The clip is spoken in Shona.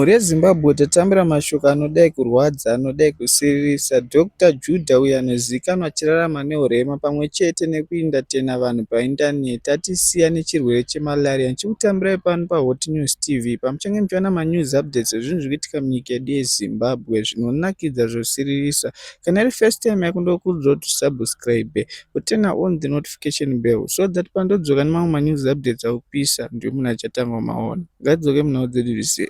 Mhuri yeZimbabwe tatambira mashoko anodai kurwadza, anodai kusiririsa. Dr. Judah uyo anozivikanwa achirarama nehurema pamwe chete nekuindatena vanhu paindaneti atisiya nechirwere chemalaria. Ndichikutambirai pano paHot News TV pamuchange muchiwana manews updates ezvinhu zviri kuitika munyika yedu yeZimbabwe zvinonakidza zvosiririsa. Kana iri first time yako ndokuudzira kuti usubscribe uturn on the notification bell so that pandodzoka nemamwe manews updates akupisa ndiwe munhu achatanga kumaona. Ngadzoke munhau dzedu zvise.